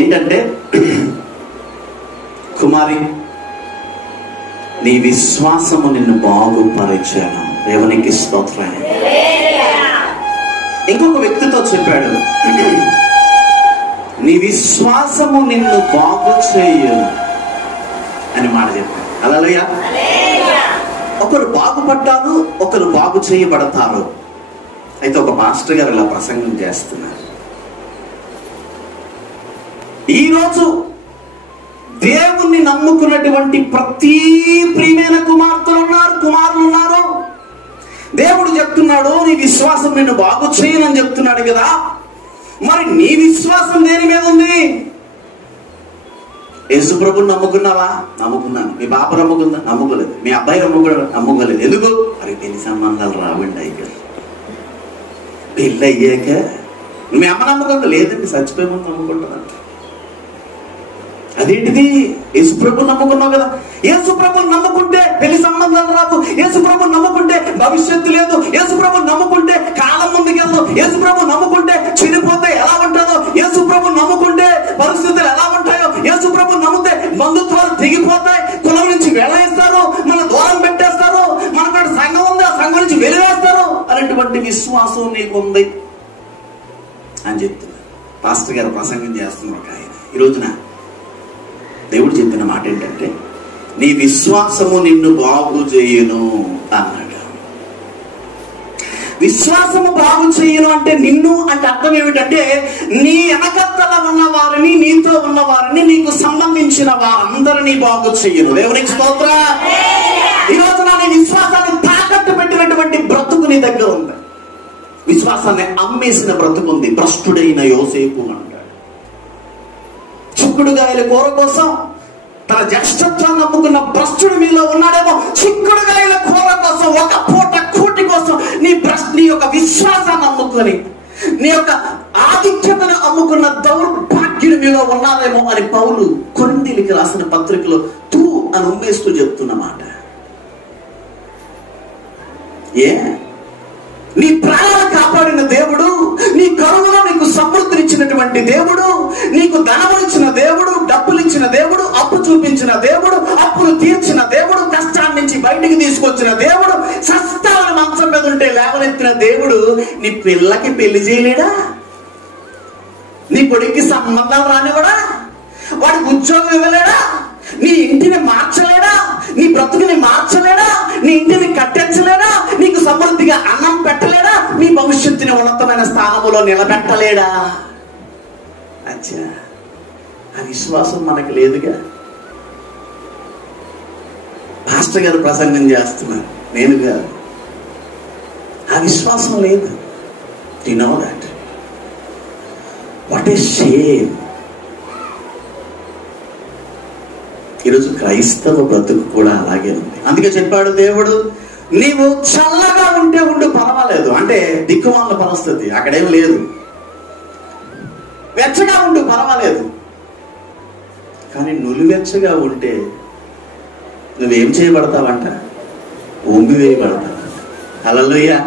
ఏంటంటే, కుమారి, నీ విశ్వాసము నిన్ను బాగుపరిచాను. దేవునికి స్తోత్రం. ఇంకొక వ్యక్తితో చెప్పాడు, నీ విశ్వాసము నిన్ను బాగు చేయు అని మాట చెప్పాడు. హల్లెలూయా. ఒకరు బాగుపడ్డారు, ఒకరు బాగు చేయబడతారు. అయితే ఒక మాస్టర్ గారు ఇలా ప్రసంగం చేస్తున్నారు. ఈరోజు దేవుణ్ణి నమ్ముకున్నటువంటి ప్రతి ప్రియమైన కుమార్తెలు ఉన్నారు, కుమారులు ఉన్నారు. దేవుడు చెప్తున్నాడు, నీ విశ్వాసం నిన్ను బాగు చేయనని చెప్తున్నాడు కదా. మరి నీ విశ్వాసం దేని మీద ఉంది? యేసుప్రభుని నమ్ముకున్నావా? నమ్ముకున్నాను. మీ పాప నమ్ముకుందా? నమ్ముకోలేదు. మీ అబ్బాయి నమ్ముకోలేదు. ఎందుకు? మరి పెళ్లి సంబంధాలు రావండి అయ్యాక, పెళ్ళి అయ్యాక. మీ అమ్మ నమ్ముకుందా? లేదండి, చచ్చిపోయే ముందు నమ్ముకుంటుందంట. అదేంటిది? యేసుప్రభుని నమ్ముకున్నావు కదా. యేసుప్రభుని నమ్ముకుంటే పెళ్లి సంబంధాలు రావు. యేసుప్రభుని నమ్ముకుంటే భవిష్యత్తు లేదు. యేసుప్రభుని నమ్ముకుంటే కాలం ముందుకెళ్ళదు. యేసుప్రభుని నమ్ముకుంటే చెడిపోతే ఎలా ఉంటుందో, యేసుప్రభుని నమ్ముకుంటే పరిస్థితులు ఎలా ఉంటాయో, యేసుప్రభుని నమ్మితే బంధుత్వాలు తెగిపోతాయి, కులం నుంచి వెళ్ళేస్తారు, మన దూరం పెట్టేస్తారు, మనకు సంఘం ఉంది, ఆ సంఘం నుంచి వెలివేస్తారు అనేటువంటి విశ్వాసం నీకు ఉంది అని చెప్తున్నారు. పాస్టర్ గారు ప్రసంగం చేస్తున్నారు ఒక ఆయన. ఈ రోజున దేవుడు చెప్పిన మాట ఏంటంటే, నీ విశ్వాసము నిన్ను బాగు చేయును అన్నాడు. విశ్వాసము బాగు చేయను అంటే నిన్ను అంటే అర్థం ఏమిటంటే, నీ వెనకత్తల ఉన్న వారిని, నీతో ఉన్న వారిని, నీకు సంబంధించిన వారందరినీ బాగు చేయను. దేవునికి స్తోత్రం. ఈ రోజున నీ విశ్వాసాన్ని తాకట్టు పెట్టినటువంటి బ్రతుకు నీ దగ్గర ఉంది. విశ్వాసాన్ని అమ్మేసిన బ్రతుకు ఉంది. భ్రష్టుడైన యోసేపు అంటాడు. చిక్కుడుగాయల కూర కోసం తన జ్యేష్ఠత్వాన్ని నమ్ముకున్న భ్రష్టుడు మీలో ఉన్నాడేమో. చిక్కుడుగాయల కూర కోసం, ఒక పూట కూటి కోసం నీ యొక్క విశ్వాసాన్ని అమ్ముకొని, నీ యొక్క ఆధిక్యతను అమ్ముకున్న దౌర్భాగ్యుడు మీలో ఉన్నారేమో అని పౌలు కొరింథీయులకు రాసిన పత్రికలో తూ అని ఉమ్మేస్తూ చెప్తున్నమాట. నీ ప్రాణాలు కాపాడిన దేవుడు, నీ కరువులో నీకు సమృద్ధినిచ్చినటువంటి దేవుడు, నీకు ధనమునిచ్చిన దేవుడు, డబ్బులిచ్చిన దేవుడు, అప్పు చూపించిన దేవుడు, అప్పులు తీర్చిన దేవుడు, కష్టాన్ని నుంచి బయటికి తీసుకొచ్చిన దేవుడు, సస్తాలను మంచం మీద ఉంటే లేవనెత్తిన దేవుడు నీ పిల్లకి పెళ్లి చేయలేడా? నీ కొడుక్కి సంబంధాలు రానివ్వడా? వాడికి ఉద్యోగం ఇవ్వలేడా? నీ ఇంటిని మార్చలేడా? నీ బ్రతుకుని మార్చలేడా? నీ ఇంటిని కట్టించలేడా? నీకు సమృద్ధిగా అన్నం పెట్టలేడా? నీ భవిష్యత్తుని ఉన్నతమైన స్థానంలో నిలబెట్టలేడా? అచ్చా, ఆ విశ్వాసం మనకు లేదుగా. పాస్టర్ గారు ప్రసంగం చేస్తున్నారు, నేను కాదు. ఆ విశ్వాసం లేదు. You know that. What a shame. ఈరోజు క్రైస్తవ బ్రతుకు కూడా అలాగే ఉంది. అందుకే చెప్పాడు దేవుడు, నీవు చల్లగా ఉంటే ఉండు, పర్వాలేదు. అంటే దిక్కుమాల పరిస్థితి అక్కడేం లేదు. వెచ్చగా ఉండు, పర్వాలేదు. కానీ నులివెచ్చగా ఉంటే నువ్వేం చేయబడతావంట? ఒంగి వేయబడతావు. హల్లెలూయా.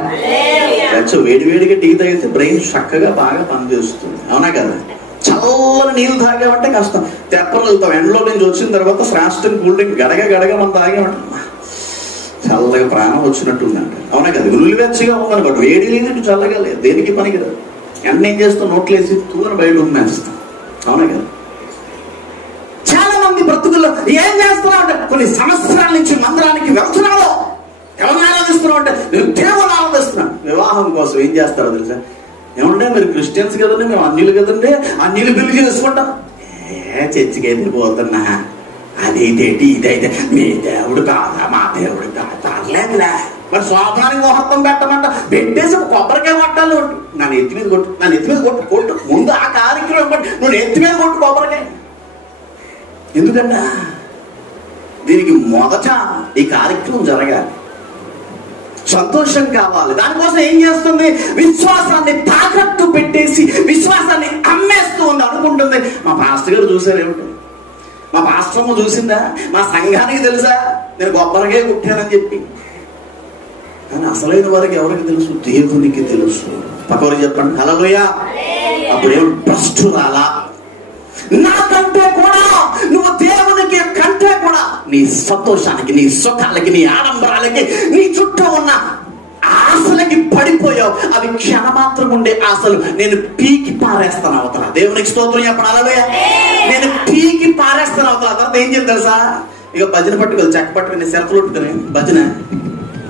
వేడివేడిగా టీ తాగితే బ్రెయిన్ చక్కగా బాగా పనిచేస్తుంది, అవునా కదా? చల్లని నీళ్ళు తాగామంటే కష్టం, తెప్పలు వెళ్తాం. ఎండలో నుంచి వచ్చిన తర్వాత ఫ్రాస్టన్ కూల్ డ్రింక్ గడగ మనం తాగామంటాం, చల్లగా ప్రాణం వచ్చినట్టుందంట, అవునా కదా? నులివెచ్చగా ఉందనుకోండి, వేడి లేదు, చల్లగా లేదు, దేనికి పనికిరాదు. ఎండ ఏం చేస్తాం? నోట్లేసి తూదని బయట ఉమ్మేస్తాం, అవునా కదా? చాలా మంది బ్రతుకుల్లో ఏం చేస్తున్నావు అంటే, కొన్ని సంవత్సరాల నుంచి మందిరానికి వెళ్తున్నావు. ఎవరిని ఆరాధిస్తున్నావు అంటే, నేను దేవుని ఆరాధిస్తున్నాను. వివాహం కోసం ఏం చేస్తారో తెలుసా? ఏమంటే మీరు క్రిస్టియన్స్ కదండి, మేము అన్యులు కదండి, అన్యులు పెళ్లి చేసుకుంటాం. చర్చికి అయితే పోతున్నా, అదైతేటి ఇదైతే మీ దేవుడు కాదా, మా దేవుడు కాదులేదులే. మరి శోభనానికి ముహూర్తం పెట్టమంట, పెట్టేసి కొబ్బరికాయ కొట్టాలి. నన్ను ఎత్తి మీద కొట్టు, నన్ను ఎత్తి మీద కొట్టు ముందు ఆ కార్యక్రమం బట్టి నువ్వు ఎత్తి మీద కొట్టు కొబ్బరికాయ. ఎందుకంట దీనికి మొదట ఈ కార్యక్రమం జరగాలి, సంతోషం కావాలి. దానికోసం ఏం చేస్తుంది? విశ్వాసాన్ని తాకట్టు పెట్టేసి విశ్వాసాన్ని అమ్మేస్తూ ఉంది. అనుకుంటుంది, మా పాస్టర్ గారు చూసారు ఏమిటి, మా పాస్టర్మ్మ చూసిందా, మా సంఘానికి తెలుసా నేను కొబ్బరికాయ కుట్టానని చెప్పి. కానీ అసలైన వారికి ఎవరికి తెలుసు? దేవునికి తెలుసు. పక్కవరికి చెప్పండి హల్లెలూయా. అప్పుడేం భ్రష్టురాలా, నీ సంతోషానికి, నీ సుఖాలకి, నీ ఆడంబరాలకి, నీ చుట్టూ ఉన్న ఆశలకి పడిపోయావు. అవి క్షణమాత్రం ఉండే ఆశలు. నేను పీకి పారేస్తాను అవతల. దేవునికి స్తోత్రం చెప్పండి. హల్లెలూయా. నేను పీకి పారేస్తాను అవతల. తర్వాత ఏం చేయాలి తెలుసా? ఇక భజన పట్టుకోవాలి, చెక్క పట్టుకుని సెరతలు ఉంటున్నాయి భజన.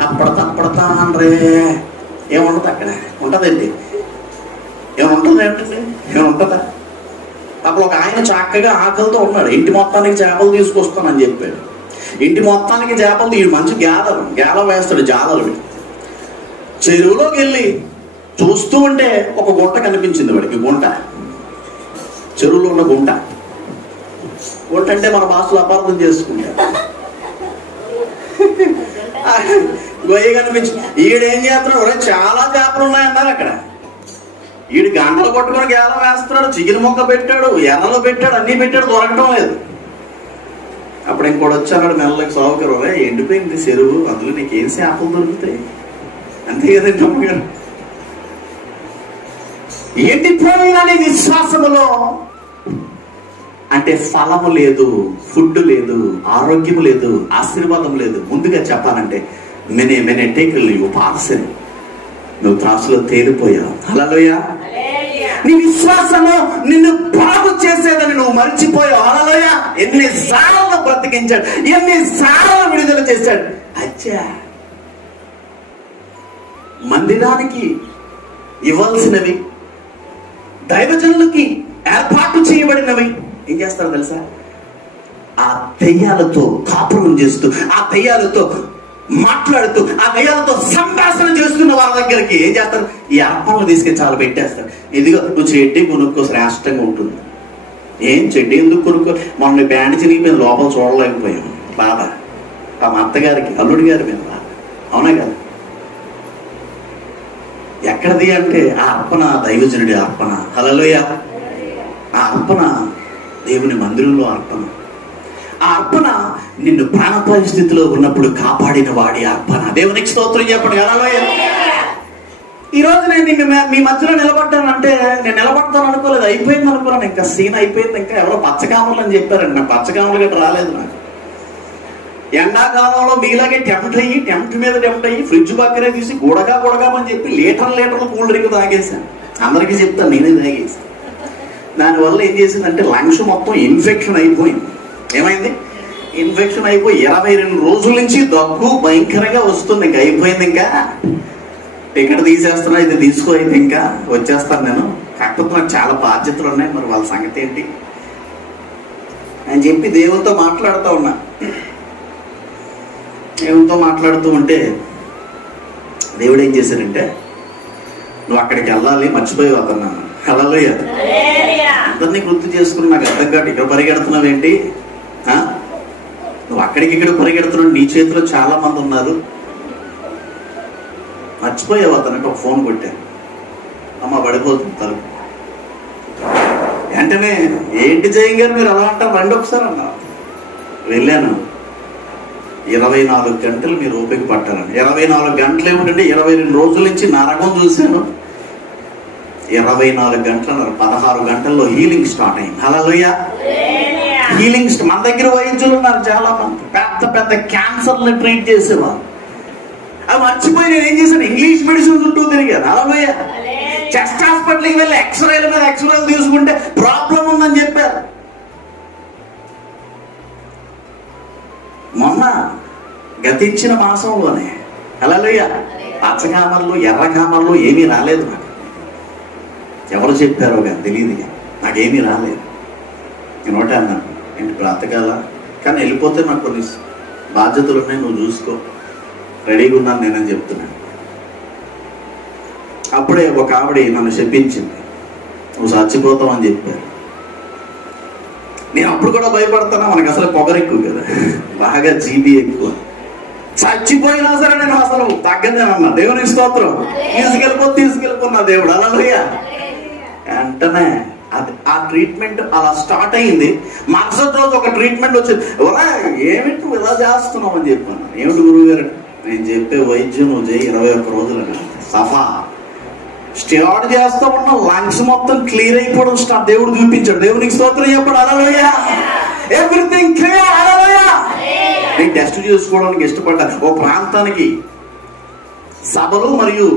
అప్పడతా అనరే ఏముంటుంది అక్కడ? ఉంటుందండి. ఏముంటుంది? ఏమిటండి? ఏముంటుందా? అప్పుడు ఒక ఆయన చక్కగా ఆకలితో ఉన్నాడు. ఇంటి మొత్తానికి చేపలు తీసుకొస్తానని చెప్పాడు. ఇంటి మొత్తానికి చేపలు, ఈ మంచి గేల వేస్తాడు జాలలు. చెరువులోకి వెళ్ళి చూస్తూ ఉంటే ఒక గుంట కనిపించింది వాడికి. గుంట, చెరువులో ఉన్న గుంట. గుంట అంటే మన భాషలో అపార్థం చేసుకుంటారు. గొయ్య కనిపించింది. ఈడేం చేస్తున్నాడు? చాలా చేపలు ఉన్నాయన్నారు అక్కడ. ఈడు గంటలు పట్టుకొని గేల వేస్తున్నాడు, చికెన్ మొక్క పెట్టాడు, ఎన్నలో పెట్టాడు, అన్ని పెట్టాడు, దొరకటం లేదు. అప్పుడు ఇంకోటి వచ్చాడు మెల్లకి సౌకర్యం. ఎండిపోయింది చెరువు, అందులో నీకేం చేపలు దొరుకుతాయి? అంతే కదండి అమ్మగారు. ఎండిపోయిన విశ్వాసములో అంటే ఫలము లేదు, ఫుడ్ లేదు, ఆరోగ్యము లేదు, ఆశీర్వాదం లేదు. ముందుగా చెప్పాలంటే మెనే టేకులు ఉపాసని నువ్వు త్రాసులో తేలిపోయావు. హల్లెలూయా. నీ విశ్వాసము నిన్ను బాగు చేసేదని నువ్వు మర్చిపోయావు. హల్లెలూయా. ఎన్నిసార్లు బ్రతికించాడు, ఎన్నిసార్లు విడుదల చేశాడు. అచ్చా, మందిరానికి ఇవ్వాల్సినవి, దైవజనులకి ఏర్పాటు చేయబడినవి ఏం చేస్తారు తెలుసా? ఆ దెయ్యాలతో కాపురం చేస్తూ, ఆ దెయ్యాలతో మాట్లాడుతూ, ఆ దెయ్యాలతో సంభాషణ చేస్తున్న వాళ్ళ దగ్గరికి ఏం చేస్తారు? ఈ అర్పణలు తీసుకెళ్ళి చాలా పెట్టేస్తారు. ఇదిగో నువ్వు చెడ్డీ కొనుక్కో, శ్రేష్టంగా ఉంటుంది. ఏం చెడ్డీ ఎందుకు కొనుక్కో? మొన్న బ్యాండ్ చిరిగిపోయింది, లోపల చూడలేకపోయాం. బాధ మా అత్తగారికి, అల్లుడి గారి మీద బాధ. అవునా కదా? ఎక్కడది అంటే ఆ అర్పణ దైవజనుడి అర్పణ. హల్లెలూయా. ఆ అర్పణ దేవుని మందిరంలో అర్పణ. ఆ అర్పణ నిన్ను ప్రాణాపాయ స్థితిలో ఉన్నప్పుడు కాపాడిన వాడి అర్పణ. దేవునికి స్తోత్రం చెప్పండి. హల్లెలూయా. ఈ రోజు నేను మీ మధ్యలో నిలబడ్డానంటే నేను నిలబడతాను అనుకోలేదు, అయిపోయింది అనుకున్నాను. ఇంకా సీన్ అయిపోయింది. ఇంకా ఎవరో పచ్చకామలు అని చెప్పారండి. నాకు పచ్చకామలు గట్రా రాలేదు. నాకు ఎండాకాలంలో మీలాగే టెంప్ట్ అయ్యి ఫ్రిడ్జ్ పక్కనే తీసి గుడగామని చెప్పి లీటర్లు కూల్ డ్రింక్ తాగేశాను. అందరికీ చెప్తాను, నేనే తాగేసాను. దానివల్ల ఏం చేసిందంటే లంగ్స్ మొత్తం ఇన్ఫెక్షన్ అయిపోయింది. ఏమైంది? ఇన్ఫెక్షన్ అయిపోయి 22 రోజుల నుంచి దగ్గు భయంకరంగా వస్తుంది. ఇంకా అయిపోయింది. ఇంకా టికెట్ తీసేస్తున్నా, ఇది తీసుకో, అయితే ఇంకా వచ్చేస్తాను నేను. కాకపోతే నాకు చాలా బాధ్యతలు ఉన్నాయి, మరి వాళ్ళ సంగతి ఏంటి అని చెప్పి దేవునితో మాట్లాడుతూ ఉన్నా. దేవునితో మాట్లాడుతూ ఉంటే దేవుడు ఏం చేశాడంటే, నువ్వు అక్కడికి వెళ్ళాలి, మర్చిపోయావు అతన్నాను. హల్లెలూయా. అందరినీ గుర్తు చేసుకుని నాకు అర్థం కాదు, ఇక్కడ పరిగెడుతున్నావు ఏంటి? నువ్వు అక్కడికి ఇక్కడ పరిగెడుతున్నావు, నీ చేతిలో చాలా మంది ఉన్నారు, మర్చిపోయావు అతనంటే ఒక ఫోన్ కొట్టాను. అమ్మ పడిపోతుంది తలుపు. వెంటనే ఏంటి జయం గారు మీరు అలా అంటారు, రండి ఒకసారి అన్నా. వెళ్ళాను. 24 గంటలు మీరు ఓపిక పట్టారండి. 24 గంటలు ఏమిటంటే 22 రోజుల నుంచి నరకం చూశాను. 24 గంటలు అన్నారు. 16 గంటల్లో హీలింగ్ స్టార్ట్ అయింది. హల్లెలూయా. హీలింగ్ మన దగ్గర వైద్యులు ఉన్నారు చాలా మంది, పెద్ద క్యాన్సర్ని ట్రీట్ చేసేవాళ్ళు. అది మర్చిపోయి నేను ఏం చేశాను, ఇంగ్లీష్ మెడిసిన్ చుట్టూ తిరిగాను. హల్లెలూయా. చెస్ట్ హాస్పిటల్కి వెళ్ళి ఎక్స్రేల మీద ఎక్స్రేలు తీసుకుంటే ప్రాబ్లం ఉందని చెప్పారు. మొన్న గతించిన మాసంలోనే హల్లెలూయా పచ్చకామర్లు ఎర్రకామర్లు ఏమీ రాలేదు నాకు. ఎవరు చెప్పారో కానీ తెలియదు, నాకేమీ రాలేదు. నేను ఒకటే అన్నాను, ఏంటి బ్రతకాల, కానీ వెళ్ళిపోతే నాకు కొన్ని బాధ్యతలు ఉన్నాయి, నువ్వు చూసుకో, రెడీగా ఉన్నాను నేనని చెప్తున్నాను. అప్పుడే ఒక ఆవిడ నన్ను చెప్పించింది, నువ్వు చచ్చిపోతావు అని చెప్పారు. నేను అప్పుడు కూడా భయపడతానా, మనకు అసలు పొగరు ఎక్కువ కదా, బాగా జీబీ ఎక్కువ. చచ్చిపోయినా సరే నేను అసలు తగ్గదేనన్నా. దేవునికి స్తోత్రం. తీసుకెళ్ళిపోతున్నా దేవుడు. హల్లెలూయా. వెంటనే ఆ ట్రీట్మెంట్ అలా స్టార్ట్ అయింది. మరుసటి రోజు ఒక ట్రీట్మెంట్ వచ్చింది. ఏమిటి నువ్వు ఇలా చేస్తున్నావు అని చెప్పాను. ఏమిటి గురువు గారు, నేను చెప్పే వైద్యం నువ్వు చేయి 21 రోజులు సఫా. స్టిరాయిడ్ చేస్తా ఉన్న లంగ్స్ మొత్తం క్లియర్ అయిపోవడం స్టార్ట్ దేవుడు చూపించాడు. దేవునికి స్తోత్రం చెప్పాడు. హల్లెలూయా. Everything clear. హల్లెలూయా. నేను టెస్ట్ చేసుకోవడానికి ఇష్టపడ్డాను. ఓ ప్రాంతానికి సభలు మరియు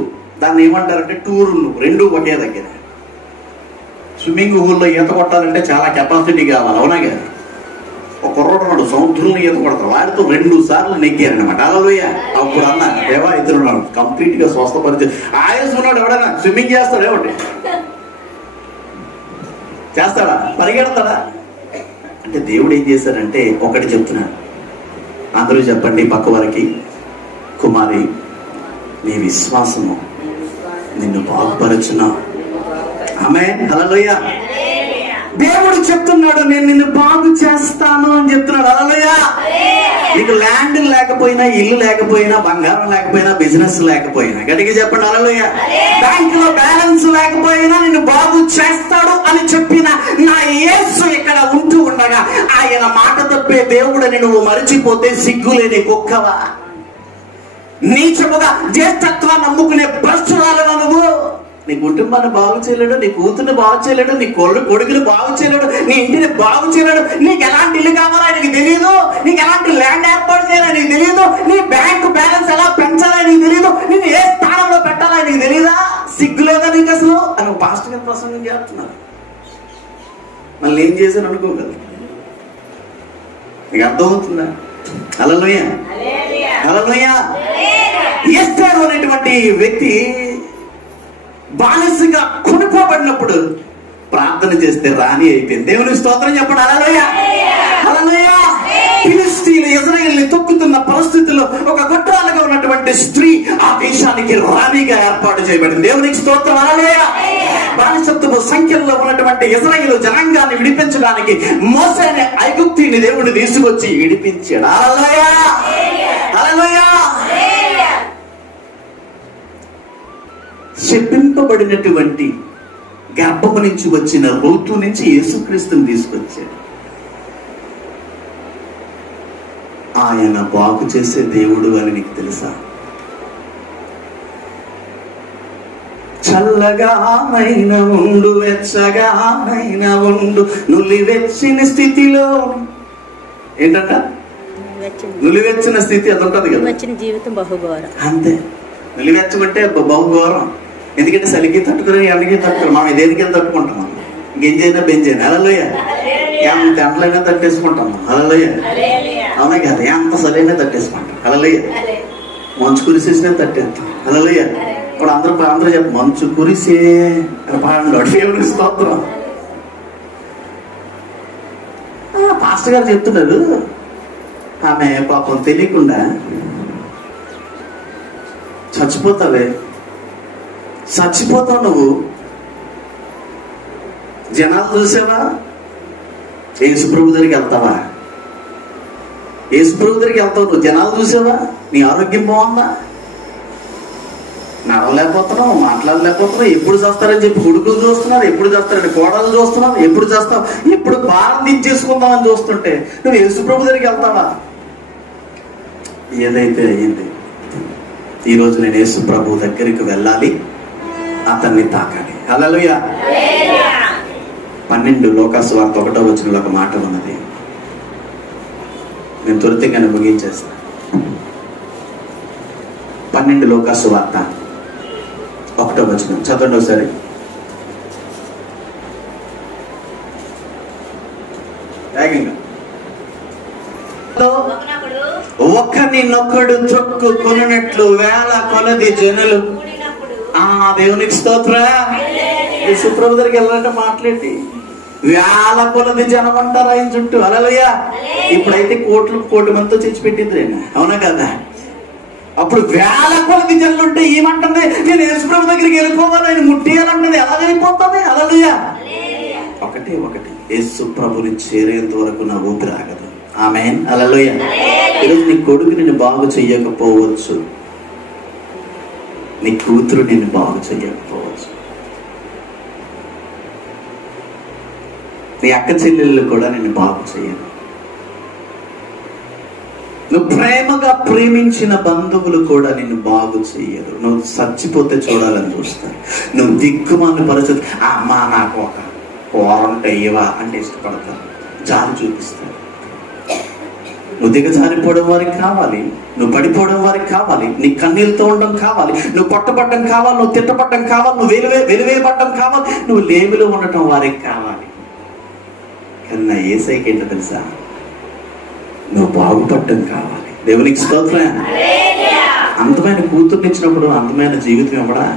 దాన్ని ఏమంటారంటే టూర్లు రెండు ఒకే దగ్గర. స్విమ్మింగ్ పూల్లో ఈత కొట్టాలంటే చాలా కెపాసిటీ కావాలి, అవునా కదా? ఒక కుర్రోడు ఉన్నాడు, సముద్రంలో ఈత కొడతాడు, వాడితో 2 సార్లు నెగ్గారనమాట. హల్లెలూయా. అప్పుడు అన్న దేవా ఇతరున్నాడు కంప్లీట్ గా స్వస్థపరిచి ఆయుష్ ఉన్నాడు. ఎవడన్నా స్విమ్మింగ్ చేస్తాడు? ఏమంటే చేస్తాడా? పరిగెడతాడా? అంటే దేవుడు ఏం చేశాడంటే ఒకటి చెప్తున్నాడు, అందరూ చెప్పండి పక్క వారికి, కుమారి నీ విశ్వాసము నిన్ను బాగుపరచునా. ఆమేన్. హల్లెలూయా. దేవుడు చెప్తున్నాడు నేను నిన్ను బాగు చేస్తాను అని చెప్తున్నాడు. హల్లెలూయా. నీకు ల్యాండ్ లేకపోయినా, ఇల్లు లేకపోయినా, బంగారం లేకపోయినా, బిజినెస్ లేకపోయినా, గట్టిగా చెప్పండి హల్లెలూయా. బ్యాంకులో బ్యాలెన్స్ లేకపోయినా నిన్ను బాగు చేస్తాడు అని చెప్పిన నా యేసు ఇక్కడ ఉంటూ ఉండగా ఆయన మాట తప్పే దేవుడని నువ్వు మరిచిపోతే సిగ్గులేని కుక్కవా? నీచముగా జ్యేష్ఠత్వాన్ని నమ్ముకునే భ్రష్టురాలుగా నువ్వు నీ కుటుంబాన్ని బాగు చేయలేడు, నీ కూతుర్ని బాగు చేయలేడు, నీ కొడుకుని బాగు చేయలేడు, నీ ఇంటిని బాగు చేయలేడు. నీకు ఎలాంటి ఇల్లు కావాలో ఆయనకి తెలియదు, నీకు ఎలాంటి ల్యాండ్ ఏర్పాటు చేయాలో ఆయనకి తెలియదు, నీ బ్యాంకు బ్యాలెన్స్ ఎలా పెంచాలో ఆయనకి తెలియదు, నేను ఏ స్థానంలో పెట్టాలో ఆయనకి తెలియదా? సిగ్గు లేదా నీకు అసలు అని పాస్టర్ గారు ప్రసంగం చేస్తున్నారు. మళ్ళీ ఏం చేశాను అనుకోగలరు? నీకు అర్థమవుతుందా? హల్లెలూయా. హల్లెలూయా. ఎస్తేరు అనేటువంటి వ్యక్తి బానిసగా కొనుక్కోబడినప్పుడు ప్రార్థన చేస్తే రాణి అయిపోయింది. దేవుని స్తోత్రం చెప్పండి. హల్లెలూయా. హల్లెలూయా. ఫిలిష్తీయులు ఇజ్రాయేలుని తొక్కుతున్న పరిస్థితుల్లో ఒక గొడ్రాలుగా ఉన్నటువంటి స్త్రీ ఆ దేశానికి రాణిగా ఏర్పాటు చేయబడింది. దేవునికి స్తోత్రం. హల్లెలూయా. బానిసత్వపు సంఖ్యలో ఉన్నటువంటి ఇజ్రాయేలు జనాంగాన్ని విడిపించడానికి మోసే అనే ఐగుప్తీయుని దేవుడిని తీసుకొచ్చి విడిపించాడు. హల్లెలూయా. హల్లెలూయా. శపింపబడినటువంటి గర్భము నుంచి వచ్చిన రూతు నుంచి యేసుక్రీస్తుని తీసుకొచ్చాడు. ఆయన బాగు చేసే దేవుడు అని నీకు తెలుసా? చల్లగానైనా ఉండు, వెచ్చగానైనా ఉండు, నులివెచ్చిన స్థితిలో. ఏంటంట? నులివెచ్చిన స్థితి అది ఉంటది కదా, జీవితం బహుఘోరం. అంతే. నులివెచ్చమంటే బహుఘోరం. ఎందుకంటే చలికి తట్టుకుని ఎండకి తట్టుకుని మనం దేనికి తట్టుకుంటాం, గింజైనా బెంజైనా. హల్లెలూయా. ఎంత ఎండలైనా తట్టేసుకుంటాం. హల్లెలూయా. అవునా కదా? ఎంత చలైనా తట్టేసుకుంటాం. హల్లెలూయా. మంచు కురిసేసినా తట్టేస్తాం. హల్లెలూయా. ఇప్పుడు అందరూ చెప్ప మంచు కురిసే పాడండి. స్తోత్రం. పాస్టర్ గారు చెప్తున్నారు, ఆమె పాపం తెలియకుండా చచ్చిపోతావు నువ్వు. జనాలు చూసావా? యేసుప్రభు దగ్గరికి వెళ్తావా? యేసుప్రభు దగ్గరికి వెళ్తావు నువ్వు, జనాలు చూసావా? నీ ఆరోగ్యం బాగుందా? నడవలేకపోతున్నావు, మాట్లాడలేకపోతున్నావు. ఎప్పుడు చేస్తారని చెప్పి కొడుకులు చూస్తున్నారు, ఎప్పుడు చేస్తారని కోడలు చూస్తున్నావు, ఎప్పుడు చేస్తావు, ఎప్పుడు భారం దించేసుకుందామని చూస్తుంటే నువ్వు యేసుప్రభు దగ్గరికి వెళ్తావా? ఏదైతే అయ్యింది, ఈరోజు నేను యేసుప్రభు దగ్గరికి వెళ్ళాలి, అతన్ని తాకాలి. హల్లెలూయా. 12 లోకాసు వార్త 1వ వచనంలో ఒక మాట ఉన్నది, నేను త్వరితంగానే ముగించేస్తాను. 12 లోకాసు వార్త 1వ వచనం చదవండి ఒకసారి. ఒకరినొకడు త్రొక్కు కొనున్నట్లు వేల కొలది జనులు. దేవునికి స్తోత్రం. యేసుప్రభు దగ్గరికి వెళ్ళాలంటే మాట్లాడి వేల కొలది జనం అంటారు ఆయన చుట్టూ. హల్లెలూయా. ఇప్పుడైతే కోటి మందితో తెచ్చి పెట్టింది, అవునా కదా? అప్పుడు వేల కొలది జనులు ఉంటే ఏమంటుంది, నేను యేసుప్రభు దగ్గరికి వెళ్ళిపోవాలి, ఆయన ముట్టేయాలంటుంది. ఎలాగైపోతుంది? హల్లెలూయా. ఒకటి యేసుప్రభుని చేరేంత వరకు నా ఊపిరి ఆగదు. ఆమేన్. హల్లెలూయా. ఈరోజు నీ కొడుకు నిన్ను బాగు చెయ్యకపోవచ్చు, నీ కూతురు నిన్ను బాగు చెయ్యకపోవచ్చు, నీ అక్క చెల్లెళ్ళు కూడా నిన్ను బాగు చెయ్యను. నువ్వు ప్రేమగా ప్రేమించిన బంధువులు కూడా నిన్ను బాగు చెయ్యరు. నువ్వు చచ్చిపోతే చూడాలని చూస్తారు. నువ్వు దిక్కుమాలిన పరిస్థితి, అమ్మా నాకు ఒక కూర ఉంటే ఇవా అంటే ఇష్టపడతారు, జాలి చూపిస్తారు. నువ్వు దిగజారిపోవడం వారికి కావాలి, నువ్వు పడిపోవడం వారికి కావాలి, నీ కన్నీళ్ళతో ఉండడం కావాలి, నువ్వు కొట్టబడ్డం కావాలి, నువ్వు తిట్టబడ్డం కావాలి, నువ్వు వెలువేయబడ్డం కావాలి, నువ్వు లేమిలో ఉండటం వారికి కావాలి. కానీ నా యేసయ్యకి ఏంటో తెలుసా? నువ్వు బాగుపడ్డం కావాలి. దేవునికి స్తోత్రం. అందమైన కూతుర్నిచ్చినప్పుడు అందమైన జీవితం ఇవ్వడా,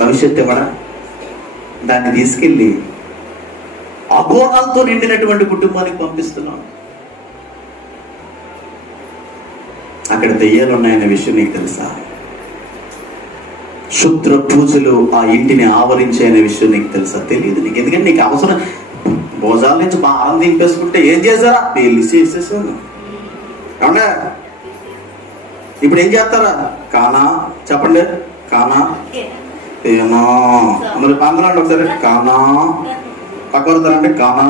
భవిష్యత్తు ఇవ్వడా? దాన్ని తీసుకెళ్ళి అఘోరాలతో నిండినటువంటి కుటుంబానికి పంపిస్తున్నావు. అక్కడ దెయ్యాలు ఉన్నాయనే విషయం నీకు తెలుసా? క్షుద్ర పూజలు ఆ ఇంటిని ఆవరించాయనే విషయం నీకు తెలుసా? తెలియదు నీకు. ఎందుకంటే నీకు అవసరం. భోజాల నుంచి భారం దింపేసుకుంటే ఏం చేశారా? పెళ్లి చేసేసాను. అవునా? ఇప్పుడు ఏం చేస్తారా? కానా చెప్పండి. కానా ఏనా మరి పాందరండి ఒకసారి. కానా పక్కతారంటే కానా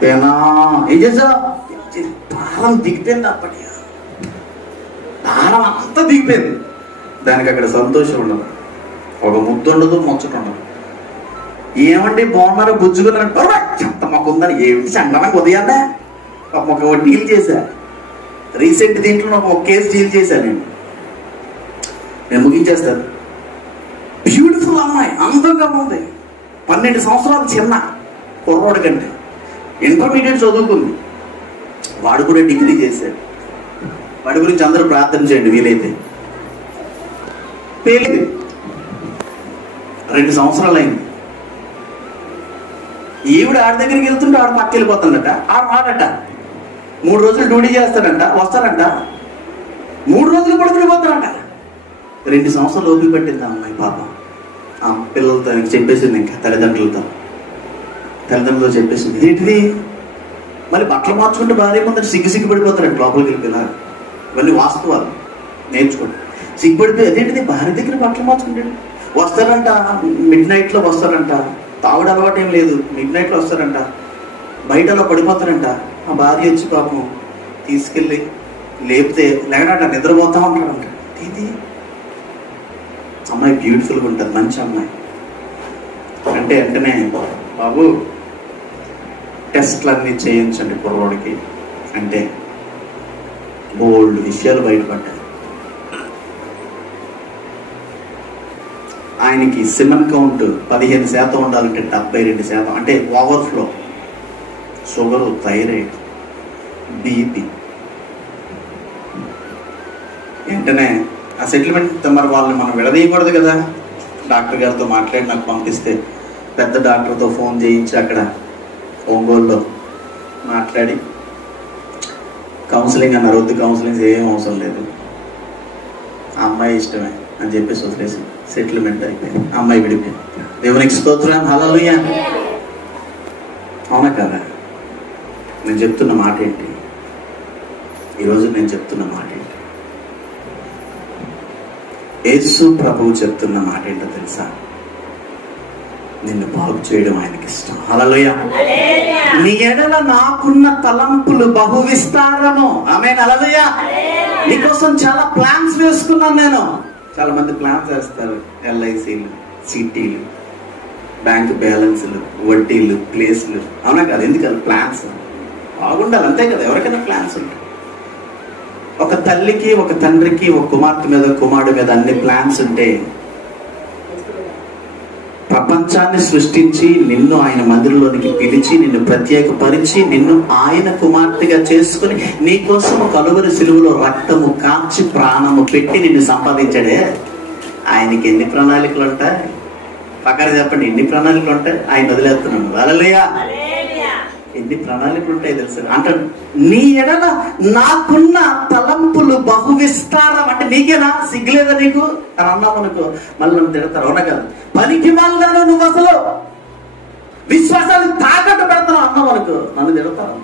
పేనా. ఏం చేసా? భారం దిగిపోయింది. అప్పటి భారం అంతా దిగిపోయింది. దానికి అక్కడ సంతోషం ఉండదు, ఒక ముద్దు ఉండదు, ముచ్చట ఉండదు. ఏమండి బాగున్నారో బుజ్జుకున్నారంటే చెత్త మాకు ఉందని ఏమిటి సంగమని ఉదయాన్నే ఒక డీల్ చేశా. రీసెంట్ దీంట్లో ఒక కేసు డీల్ చేశాను నేను ముగించేస్తాను. బ్యూటిఫుల్ అమ్మాయి, అందంగా ఉంది, 12 సంవత్సరాలు చిన్న కుర్రోడు కంటే, ఇంటర్మీడియట్ చదువుకుంది, వాడు కూడా డిగ్రీ చేశాడు. వాడి గురించి అందరూ ప్రార్థన చేయండి వీలైతే. పేలింది, 2 సంవత్సరాలు అయింది. ఈవిడ ఆడి దగ్గరికి వెళ్తుంటే ఆడు పక్క వెళ్ళిపోతుందట. ఆడట 3 రోజులు డ్యూటీ చేస్తాడంట, వస్తాడంట, 3 రోజులు పడుకునిపోతాడంట. 2 సంవత్సరాలు ఓపిక పట్టింది ఆ అమ్మాయి పాపం. ఆ పిల్లలతో చెప్పేసింది, ఇంకా తల్లిదండ్రులతో చెప్పేసింది. ఏంటిది మళ్ళీ బట్టలు మార్చుకుంటే భార్య ముందర సిగ్గు పడిపోతారంట లోపలికి వెళ్ళిపోయినారు. ఇవన్నీ వాస్తవాలు, నేర్చుకోండి. సిగ్గుపడిపోయి అదేంటిది భార్య దగ్గర బట్టలు మార్చుకుంటాడు. వస్తారంట, మిడ్ నైట్లో వస్తారంట. తాగుడు అలవాటు ఏం లేదు, మిడ్ నైట్లో వస్తారంట. బయట అలా పడిపోతారంట. ఆ భార్య వచ్చి పాపం తీసుకెళ్ళి లేపితే లేకనట నిద్రపోతా ఉంటాడంట. ఇది అమ్మాయి బ్యూటిఫుల్గా ఉంటుంది, మంచి అమ్మాయి. అంటే వెంటనే బాబు టెస్ట్లు అన్నీ చేయించండి కుర్రోడికి అంటే బోల్డ్ విషయాలు బయటపడ్డాయి. ఆయనకి సిమన్ కౌంట్ 15% ఉండాలంటే 72%, అంటే ఓవర్ఫ్లో. Sugar, thyroid, BP. వెంటనే ఆ సెటిల్మెంట్ మరి వాళ్ళని మనం విడదీయకూడదు కదా. డాక్టర్ గారితో మాట్లాడి నాకు పంపిస్తే పెద్ద డాక్టర్తో ఫోన్ చేయించి అక్కడ ఒంగోలులో మాట్లాడి కౌన్సిలింగ్ అన్నారు. వద్దు కౌన్సిలింగ్ ఏం అవసరం లేదు, ఆ అమ్మాయి ఇష్టమే అని చెప్పేసి వదిలేసి సెటిల్మెంట్ అయిపోయింది. ఆ అమ్మాయి విడిపోయింది. దేవునికి స్తోత్రం, హల్లెలూయా. అవునా కదా? నేను చెప్తున్న మాట ఏంటి ఈరోజు? నేను చెప్తున్న మాట ఏంటి? యేసు ప్రభువు చెప్తున్న మాట ఏంటో తెలుసా? నిన్ను బాగు చేయడం ఆయనకి ఇష్టం. హల్లెలూయా. నీ ఎడల నాకున్న తలంపులు బహు విస్తారము. ఆమేన్. హల్లెలూయా. నీకోసం చాలా ప్లాన్స్ వేసుకున్నాను నేను. చాలా మంది ప్లాన్స్ వేస్తారు, ఎల్ఐసీలు, సిటీలు, బ్యాంక్ బ్యాలెన్స్లు, వడ్డీలు, ప్లేస్లు. అవునా కదా? ఎందుకు ప్లాన్స్ బాగుండాలి, అంతే కదా? ఎవరికైనా ప్లాన్స్ ఉంటాయి. ఒక తల్లికి, ఒక తండ్రికి, ఒక కుమార్తె మీద, కుమారుడు మీద అన్ని ప్లాన్స్ ఉంటే ప్రపంచాన్ని సృష్టించి నిన్ను ఆయన మందిరంలోనికి పిలిచి నిన్ను ప్రత్యేకపరిచి నిన్ను ఆయన కుమార్తెగా చేసుకుని నీకోసం కలువరి సిలువలో రక్తము కాచి ప్రాణము పెట్టి నిన్ను సంపాదించాడే. ఆయనకి ఎన్ని ప్రణాళికలు ఉంటాయి? పక్కన చెప్పండి, ఎన్ని ప్రణాళికలు ఉంటాయి? ఆయన వదిలేస్తున్నాను. హల్లెలూయా. ఎన్ని ప్రణాళికలు ఉంటాయి తెలుసు అంటే, నీ ఎడల నాకున్న తలంపులు బహు విస్తారం. అంటే నీకేనా సిగ్గులేదా నీకు అని అన్నావు అనుకో, మళ్ళీ నన్ను తిడతారు. అవునా కదా? పనికి మళ్ళాను నువ్వు అసలు విశ్వాసాన్ని తాకట్టు పెడతాను అన్నావు అనుకో, నన్ను తిడతాను.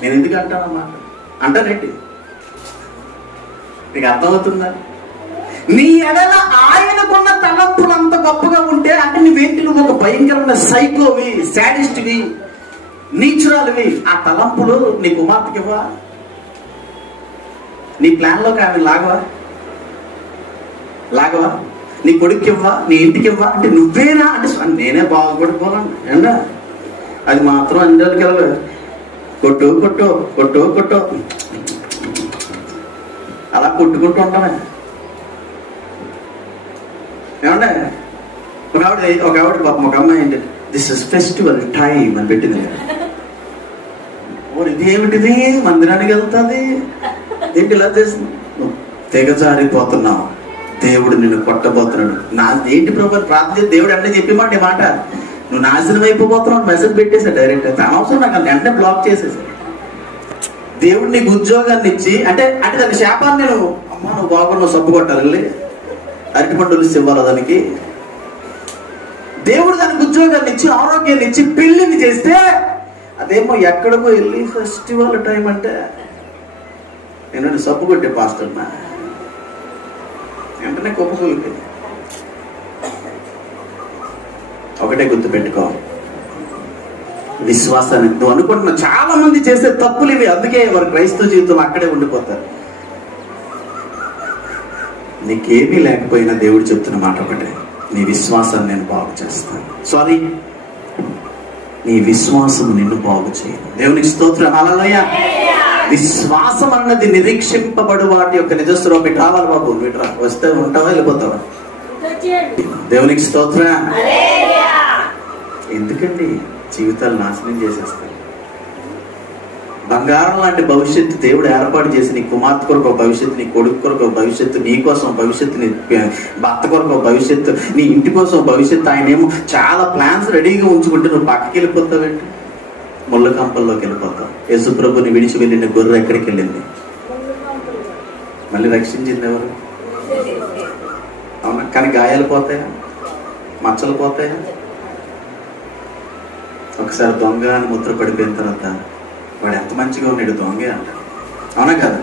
నేను ఎందుకు అంటానమ్మా? అంటానేంటి? నీకు అర్థమవుతుందా? నీ ఎడల ఆయనకున్న తలంపులు అంత గొప్పగా ఉంటే అంటే నువ్వేంటి? నువ్వు ఒక భయంకరమైన సైకోవి, శాడిస్ట్వి, నీచురాలివి. ఆ తలంపులు నీ కుమార్తెకి ఇవ్వా? నీ ప్లాన్లోకి ఆమె లాగవా? నీ కొడుకు ఇవ్వా? నీ ఇంటికి ఇవ్వా? అంటే నువ్వేనా? అంటే నేనే బాగుపడిపోను. ఏంటా అది మాత్రం అందరికి కొట్టు కొట్టు కొట్టు కొట్టు అలా కొట్టుకుంటూ ఉంటామే. ఏమంటే ఒక ఆవిడ పాపం ఒక అమ్మాయి ఏంటి, దిస్ ఇస్ ఫెస్టివల్ టైం అని పెట్టింది. ఇది ఏమిటిది, మందిరానికి వెళ్తుంది ఏంటి ఇలా చేస్తుంది, తెగజారిపోతున్నావు, దేవుడు నిన్ను కొట్టబోతున్నాడు. నా ఏంటి ప్రభు ప్రార్థన చేసి దేవుడు అంటే చెప్పిమంటే మాట, నువ్వు నాశనం అయిపోతున్నావు మెసేజ్ పెట్టేశాడు డైరెక్ట్. అనవసరం నాకు వెంటనే బ్లాక్ చేసేసాడు. దేవుడు నీకు ఉద్యోగాన్ని ఇచ్చి అంటే దాని శాపాన్ని నేను అమ్మ నువ్వు బాగున్నావు సబ్బు కొట్టాలి, అరటిపండులు ఇవ్వాలి దానికి. దేవుడు దానికి ఉద్యోగాన్ని ఇచ్చి ఆరోగ్యాన్ని ఇచ్చి పెళ్లిని చేస్తే అదేమో ఎక్కడికో వెళ్ళి ఫెస్టివల్ టైం అంటే నేను సబ్బు కొట్టే పాస్తున్నా వెంటనే కుప్పకూలిపోయింది. ఒకటే గుర్తు పెట్టుకో, విశ్వాసాన్ని నువ్వు అనుకుంటున్నా చాలా మంది చేసే తప్పులు ఇవి, అందుకే వారి క్రైస్తవ జీవితం అక్కడే ఉండిపోతారు. నీకేమీ లేకపోయినా దేవుడు చెప్తున్న మాట ఒకటే, నీ విశ్వాసాన్ని నేను బాగు చేస్తాను. సారీ, నీ విశ్వాసం నిన్ను బాగు చేయను. దేవునికి స్తోత్రం. హల్లెలూయా. విశ్వాసం అన్నది నిరీక్షింపబడు వాటి యొక్క నిజస్వరూపం. రావాలి బాబు, వీటిరా వస్తే ఉంటావా వెళ్ళిపోతావా? దేవునికి స్తోత్రం. ఎందుకండి జీవితాలు నాశనం చేసేస్తాయి. బంగారం లాంటి భవిష్యత్తు దేవుడు ఏర్పాటు చేసి నీ కుమార్తె కొరకు ఒక భవిష్యత్తు, నీ కొడుకు కొరకు ఒక భవిష్యత్తు, నీ కోసం భవిష్యత్తు, నీ భర్త కొరకు ఒక భవిష్యత్తు, నీ ఇంటి కోసం భవిష్యత్తు. ఆయన ఏమో చాలా ప్లాన్స్ రెడీగా ఉంచుకుంటే నువ్వు పక్కకి వెళ్ళిపోతావేంటి, ముళ్ళ కంపల్లోకి వెళ్ళిపోతావు. యేసు ప్రభుని విడిచి వెళ్ళిన గొర్రె ఎక్కడికి వెళ్ళింది? మళ్ళీ రక్షించింది ఎవరు? అవునా? కానీ గాయాలు పోతాయా, మచ్చలు పోతాయా? ఒకసారి దొంగ అని ముద్ర పడిపోయిన తర్వాత వాడు ఎంత మంచిగా ఉన్నాడు, దొంగే అంటాడు. అవునా కదా?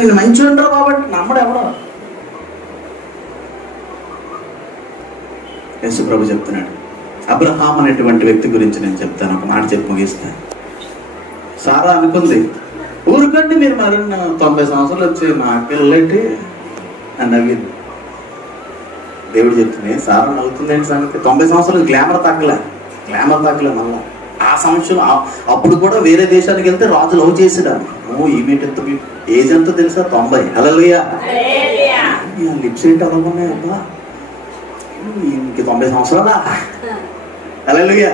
నేను మంచి ఉంటారు కాబట్టి నమ్మడు ఎవడో. యేసు ప్రభు చెప్తున్నాడు. అబ్రహాం అనేటువంటి వ్యక్తి గురించి నేను చెప్తాను, ఒక మాట చెప్పి ముగిస్తాను. సారా అనుకుంది, ఊరికండి మీరు మరి 90 సంవత్సరాలు వచ్చి మా పిల్లలేంటి అని నవ్వింది. దేవుడు చెప్తుంది, సారా నవ్వుతుంది ఏంటి సంగతి? 90 సంవత్సరాలు గ్లామర్ తగ్గలే మళ్ళా. ఆ సంవత్సరం అప్పుడు కూడా వేరే దేశానికి వెళ్తే రాజు లవ్ చేసిరా. ఈమెట్ ఎంత ఏజ్ ఎంతో తెలుసా? 90. హల్లెలూయా. లిప్స్ ఏంటి అలా ఉన్నాయి అబ్బా, ఇంక 90 సంవత్సరాలా? హల్లెలూయా.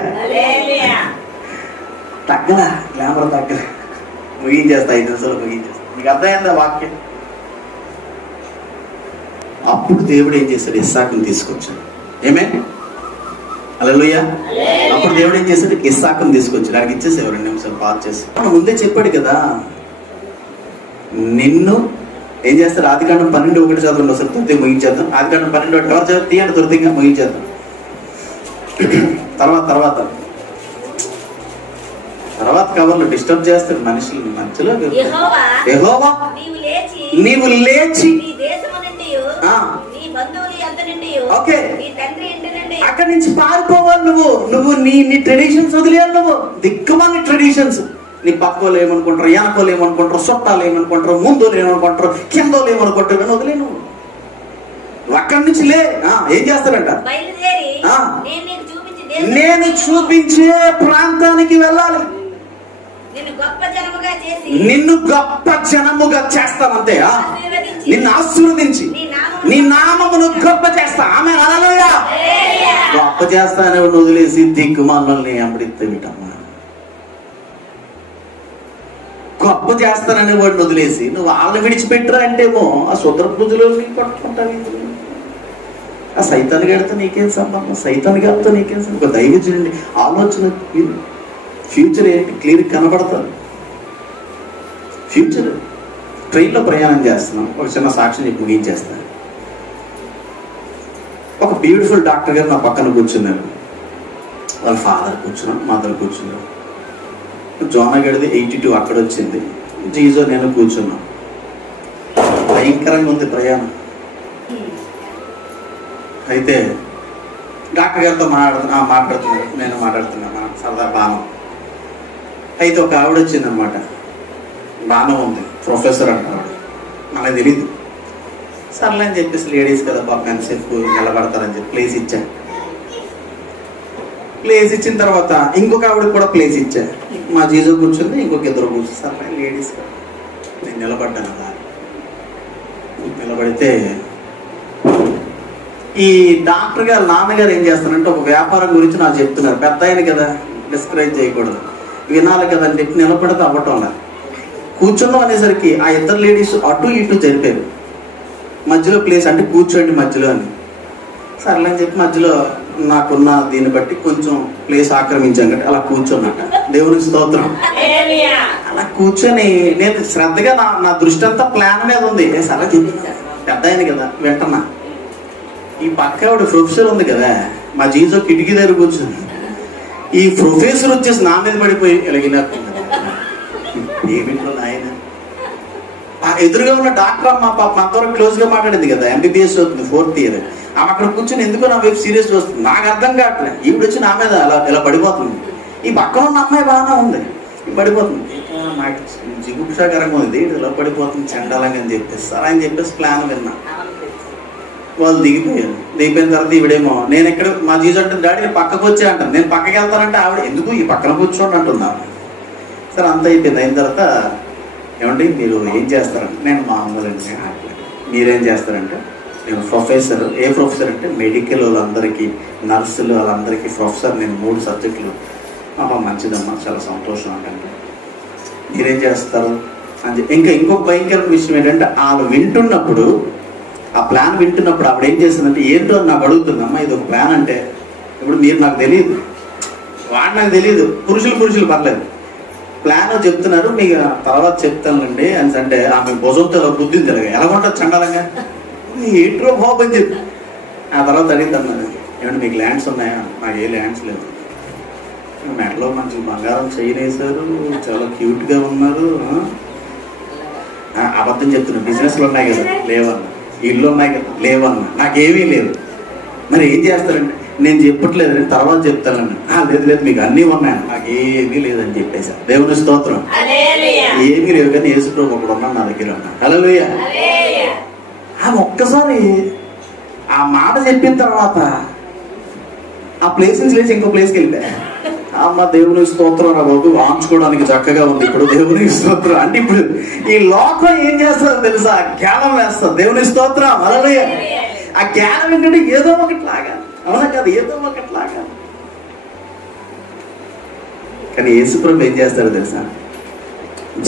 తగ్గలా, గ్లామర్ తగ్గలే. ముగించేస్తా, 5 నిమిషాలు ముగించేస్తా. మీకు అర్థమైందా వాక్యం? అప్పుడు దేవుడు ఏం చేశాడు? ఇస్సాకుని తీసుకొచ్చాడు. ఏమే? హల్లెలూయా. అప్పుడు దేవుడు ఏం చేశాడు? ఇస్సాకుని తీసుకొచ్చాడు. అక్కడికి ఇచ్చేసాడు 2 నిమిషాలు పాస్ చేసి. ముందే చెప్పాడు కదా, నిన్ను ఏం చేస్తారు? ఆదికాండం 12:1 చదవండి ఒకసారి, త్వరగా ముగించేద్దాం. ఆదికాండం 12:1 ఎవరు చదువు తీయండి, త్వరగా ముగించేద్దాం. తర్వాత కవర్లు డిస్టర్బ్ చేస్తాడు మనుషులు మధ్యలో. యెహోవా నీవు లేచి ఓకే అక్కడి నుంచి పారిపోవాలి. నువ్వు నీ ట్రెడిషన్స్ వదిలేయాలి. నువ్వు దిక్కుమని ట్రెడిషన్స్, నీ పక్కోళ్ళు ఏమనుకుంటారు, వెనకోళ్ళు ఏమనుకుంటారు, చుట్టాలు ఏమనుకుంటారు, ముందోళ్ళు ఏమనుకుంటారు, కిందోళ్ళు ఏమనుకుంటారు అని వదిలే. నువ్వు అక్కడి నుంచి లే. ఏం చేస్తారంట? నేను చూపించే ప్రాంతానికి వెళ్ళాలి. నిన్ను గొప్ప జనముగా చేస్తానంతే. నిన్ను ఆశీర్వదించి నీ నామమును గొప్ప చేస్తా. ఆమె హల్లెలూయా. గొప్ప చేస్తానే వదిలేసి దిక్కుమాలని అమ్మడిత్తేమిటమ్మా. గొప్ప చేస్తాననే వాడిని వదిలేసి నువ్వు వాళ్ళని విడిచిపెట్టరా అంటేమో ఆ సుద్ర పూజలో పట్టుకుంటావు. ఆ సైతాన్ని గడితే నీకేం సంబంధం? సైతాన్ని గడితే నీకేం సంబంధం? దైవజనుడి ఆలోచన ఫ్యూచర్ ఏంటి క్లియర్ కనబడతారు. ఫ్యూచర్ ట్రైన్లో ప్రయాణం చేస్తున్నాం. ఒక చిన్న సాక్ష్యం చెప్పి ముగించేస్తాను. ఒక బ్యూటిఫుల్ డాక్టర్ గారు నా పక్కన కూర్చున్నారు. వాళ్ళ ఫాదర్ కూర్చున్నాం, మదర్ కూర్చున్నారు. జోనగడిది 82 అక్కడ వచ్చింది. జీజో నేను కూర్చున్నాం. భయంకరంగా ఉంది ప్రయాణం. అయితే డాక్టర్ గారితో మాట్లాడుతున్నాను, నేను మాట్లాడుతున్నాను సరదా బాణం. అయితే ఒక ఆవిడ వచ్చింది అనమాట. బాగానే ఉంది, ప్రొఫెసర్ అంటారు, మనకు తెలీదు. సర్లే అని చెప్పేసి లేడీస్ కదా పాపం ఎంతసేపు నిలబడతారని చెప్పి ప్లేస్ ఇచ్చా. ప్లేస్ ఇచ్చిన తర్వాత ఇంకొక ఆవిడకి కూడా ప్లేస్ ఇచ్చా. మా జీజో కూర్చుంది, ఇంకొక ఇద్దరు కూర్చున్నారు లేడీస్. నేను నిలబడ్డాను. అలా నిలబడితే ఈ డాక్టర్ గారు నాన్నగారు ఏం చేస్తారంటే ఒక వ్యాపారం గురించి నాకు చెప్తున్నారు. పెద్ద ఆయన కదా, డిస్కరేజ్ చేయకూడదు, వినాలి కదా అని చెప్పి నిలబడితే అవ్వటం. కూర్చున్నాం అనేసరికి ఆ ఇద్దరు లేడీస్ అటు ఇటు జరిపారు. మధ్యలో ప్లేస్ అంటే కూర్చోండి మధ్యలో అని. సర్లే అని చెప్పి మధ్యలో నాకున్న దీన్ని బట్టి కొంచెం ప్లేస్ ఆక్రమించాం కాబట్టి అలా కూర్చున్నట్ట. దేవునికి స్తోత్రం. అలా కూర్చొని నేను శ్రద్ధగా నా దృష్టి అంతా ప్లాన్ మీద ఉంది. సరే పెద్ద ఆయన కదా వింటున్నా. ఈ పక్క ఆవిడ ప్రొఫెసర్ ఉంది కదా, మా జీజో కిటికీ దగ్గర కూర్చుంది. ఈ ప్రొఫెసర్ వచ్చేసి నా మీద పడిపోయి ఎలాగినట్టు ఏమిట్లో ఆయన. ఎదురుగా ఉన్న డాక్టర్ అమ్మ పాప అంతవరకు క్లోజ్ గా మాట్లాడింది కదా, ఎంబీబీఎస్ అవుతుంది 4th ఇయర్. ఆమె అక్కడ కూర్చొని ఎందుకో నా వైపు సీరియస్ వస్తుంది. నాకు అర్థం కావట్లేదు. ఈవిడ వచ్చి నా మీద ఇలా పడిపోతుంది. ఈ పక్కన ఉన్న అమ్మాయి బాగానే ఉంది, పడిపోతుంది. నాకు జిగుప్సాకరంగా ఉంది, ఇలా పడిపోతుంది చండాలంగా అని చెప్పేసి సరే అని చెప్పేసి ప్లాన్ విన్నా. వాళ్ళు దిగిపోయారు. దిగిపోయిన తర్వాత ఈవిడేమో నేను ఎక్కడ మా జీజు అంటే డాడీ పక్కకు వచ్చే అంటాను. నేను పక్కకి వెళ్తానంటే ఆవిడ ఎందుకు ఈ పక్కన కూర్చోండి అంటున్నాను. సరే అంత అయిపోయింది. అయిన తర్వాత ఏమండి మీరు ఏం చేస్తారంటే, నేను మామూలు అండి. మీరేం చేస్తారంటే, నేను ప్రొఫెసర్. ఏ ప్రొఫెసర్ అంటే మెడికల్ వాళ్ళందరికీ, నర్సులు వాళ్ళందరికీ ప్రొఫెసర్. నేను 3 సబ్జెక్టులు. మంచిదమ్మా, చాలా సంతోషం అంటే. మీరేం చేస్తారు అని. ఇంకొక భయంకరమైన విషయం ఏంటంటే వాళ్ళు వింటున్నప్పుడు, ఆ ప్లాన్ వింటున్నప్పుడు ఆవిడ ఏం చేస్తుందంటే ఏంటో నాకు అడుగుతుందమ్మా ఇది ఒక ప్లాన్ అంటే. ఇప్పుడు మీరు నాకు తెలియదు, వాడు నాకు తెలియదు, పురుషులు పర్లేదు, ప్లాన్ చెప్తున్నారు మీకు తర్వాత చెప్తానండి అని అంటే ఆమె భుజంతో బుద్ధిని తెలియదు. ఎలా ఉంటుంది చండాలంగా, ఏంట్రో బాబు అని చెప్పి. ఆ తర్వాత అడిగిద్దన్నాను, ఏమంటే మీకు ల్యాండ్స్ ఉన్నాయా? నాకు ఏ ల్యాండ్స్ లేవు. మెడలో మంచి బంగారం చేయనేసారు, చాలా క్యూట్ గా ఉన్నారు. అబద్ధం చెప్తున్నా, బిజినెస్లు ఉన్నాయి కదా లేవన్నా, ఇల్లు ఉన్నాయి కదా లేవన్నా, నాకేమీ లేవు. మరి ఏం చేస్తారంటే నేను చెప్పట్లేదు, తర్వాత చెప్తానండి. లేదు మీకు అన్నీ ఉన్నాయి, నాకు ఏమీ లేదని చెప్పేసా. దేవుని స్తోత్రం. ఏమీ లేవు కానీ యేసుప్రభు ఒకడు ఉన్నాడు నా దగ్గర ఉన్నా. హల్లెలూయా. ఆమె ఒక్కసారి ఆ మాట చెప్పిన తర్వాత ఆ ప్లేస్ నుంచి లేచి ఇంకో ప్లేస్కి వెళ్ళిపోయా. అమ్మ దేవుని స్తోత్రం రా బాబు, ఆంచుకోవడానికి చక్కగా ఉంది. ఇప్పుడు దేవుని స్తోత్రం అంటే ఇప్పుడు ఈ లోకం ఏం చేస్తారు తెలుసా, జ్ఞానం వేస్తారు. దేవుని స్తోత్రం. హల్లెలూయా. ఆ జ్ఞానం ఏంటంటే ఏదో ఒకటిలాగా, అవునా కాదు, ఏదో ఒకటిలాగా. కానీ యేసుప్రభు ఏం చేస్తాడో తెలుసా,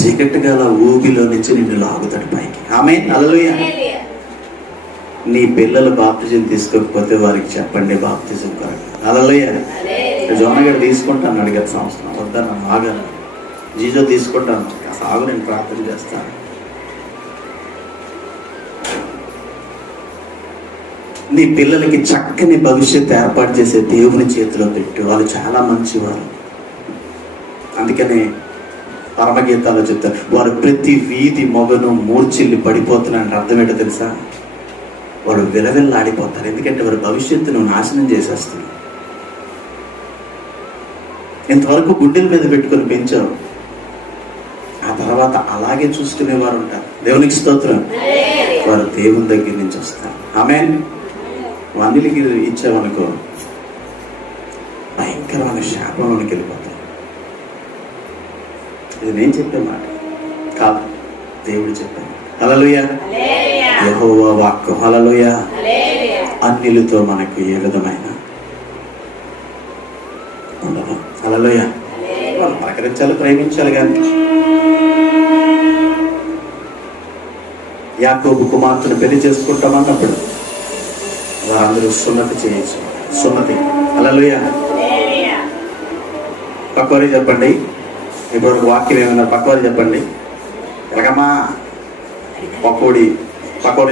చీకటిగా ఊబిలో నుంచి నిన్ను లాగుతాడు పైకి. ఆమేన్. హల్లెలూయా. నీ పిల్లలు బాప్తిజం తీసుకోకపోతే వారికి చెప్పండి బాప్తిజం కొరకు. హల్లెలూయా. జోనగడ తీసుకుంటాను అడిగారు సంవత్సరం, వద్దన్న ఆగాను. జీజో తీసుకుంటాను, సాగు నేను ప్రార్థన చేస్తాను. నీ పిల్లలకి చక్కని భవిష్యత్తు ఏర్పాటు చేసే దేవుని చేతిలో పెట్టు. వాళ్ళు చాలా మంచివారు. అందుకనే పరమగీతాల్లో చెప్తారు, వారు ప్రతి వీధి మొగను మూర్చిల్లి పడిపోతున్నారని. అర్థం ఏంటో తెలుసా, వాడు విలవిల్లాడిపోతారు. ఎందుకంటే వారి భవిష్యత్తును నాశనం చేసేస్తుంది. ఇంతవరకు గుండెల మీద పెట్టుకుని పెంచారు, ఆ తర్వాత అలాగే చూసుకునేవారు ఉంటారు. దేవునికి స్తోత్రం. వారు దేవుని దగ్గర నుంచి వస్తారు. ఆమేన్. అన్నిటికి ఇచ్చామనుకో భయంకరమైన శాపంలోకి వెళ్ళిపోతాం. ఇది నేను చెప్పే మాట కాదు, దేవుడు చెప్పాను. హల్లెలూయా. యెహోవా వాక్కు. హల్లెలూయా. అన్నిలతో మనకు ఏ విధమైన ఉండదు. హల్లెలూయా. వాళ్ళు పలకరించాలి, ప్రేమించాలి. కానీ యాకోబు కుమార్తెను పెళ్లి చేసుకుంటామన్నప్పుడు వారందరూ సున్నతి చేయొచ్చు. సున్నతి. హల్లెలూయా. పక్కవారి చెప్పండి. ఇప్పుడు వాక్యం ఏమన్నా పక్కవారి చెప్పండి. ఎలాగమ్మా పక్కోడి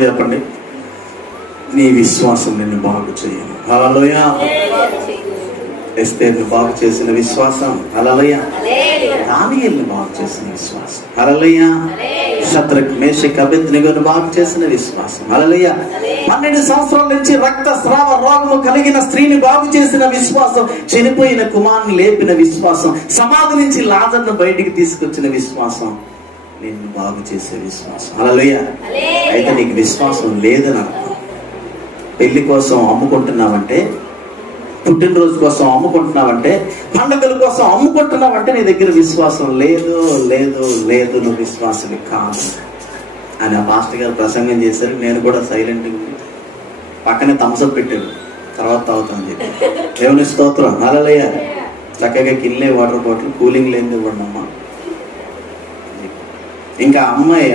చెప్పండి. నీ విశ్వాసం నిన్ను బాగు చేయను. హల్లెలూయా. ఎస్తేర్ను బాగు చేసిన విశ్వాసం. హల్లెలూయా. దానియేలును బాగు చేసిన విశ్వాసం. హల్లెలూయా. షద్రక్ మేషక్ అబేద్నెగోను బాగు చేసిన విశ్వాసం. హల్లెలూయా. 12 సంవత్సరాల నుంచి రక్తస్రావ రోగము కలిగిన స్త్రీని బాగు చేసిన విశ్వాసం. చనిపోయిన కుమారుని లేపిన విశ్వాసం. సమాధి నుంచి లాజరును బయటికి తీసుకొచ్చిన విశ్వాసం. నిన్ను బాగు చేసే విశ్వాసం. హల్లెలూయా. అయితే నీకు విశ్వాసం లేదని అర్థం. పెళ్లి కోసం అమ్ముకుంటున్నావంటే పుట్టినరోజు కోసం అమ్ముకుంటున్నావంటే, పండుగల కోసం అమ్ముకుంటున్నావంటే నీ దగ్గర విశ్వాసం లేదు లేదు లేదు, నువ్వు విశ్వాసమే కాదు అని ఆ పాస్టర్ గారు ప్రసంగం చేశారు. నేను కూడా సైలెంట్గా పక్కనే థమ్స్అప్ పెట్టాను, తర్వాత తాగుతాను చెప్పి. దేవుని స్తోత్రం, హల్లెలూయా. చక్కగా కిన్లే వాటర్ బాటిల్, కూలింగ్ లేనిది ఇవ్వండి అమ్మా. ఇంకా అమ్మాయి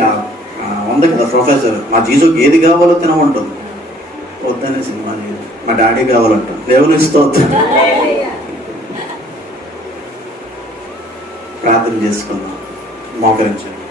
ఉంది కదా ప్రొఫెసర్, మా జీజుకి ఏది కావాలో తినమంటుంది. వద్దనే సినిమా లేదు, మా డాడీ కావాలంటాం. దేవుని స్తోత్రం. ప్రార్థన చేసుకుందాం, మోకరించండి.